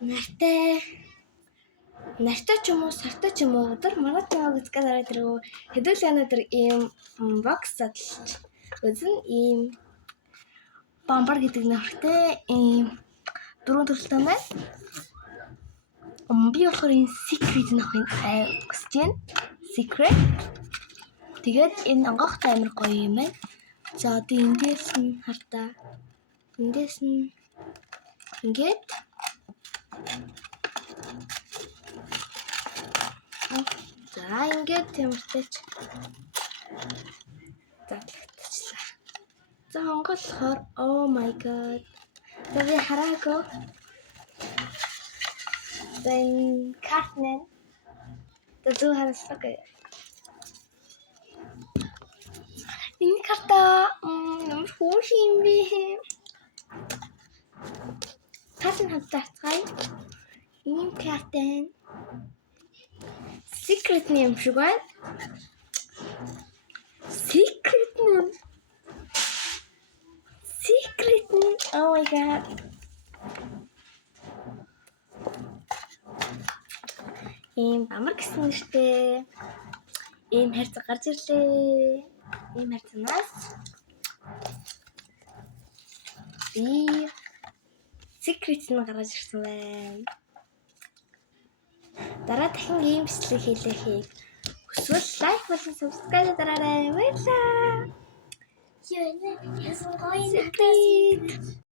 нартай ч юм уу, сартай ч юм уу өдөр манай чамаг үзэх дараа тэргүү хэдүүлээ өнөдөр ийм бокс задлж үзэн ийм бамбар гэдэг нэртэй ийм дөрөв төрөлтэй байна. Би болохоор энэ secret нөхөн хүсэж байна. Secret. Тэгээд энэ онгоцтой амир гоё юм байна. За одоо эндээс нь хартаа. Эндээс нь ингээд за ингээд тиймэртэйч задлагдчихлаа. За онгоцлохоор oh my god. Тэгээд хараагүй. Then Cartman. The zoo has a энэ карта ямар хөөрхи юм бэ? Тасан хавтарцгаая. Ийм картэн. Secret юм шиг байна. Secret. Oh my god. Ийм бамар гэсэн нэртэй. Ийм хайрцаг гарч ирлээ. Ийм хайрцагнаас би secret нь гаргаж ирсэн байна. Дараа дахин ийм бичлэг хийлээхийг хүсвэл лайк болон subscribe дараарай. Баярлалаа. Яа, яасан гоё.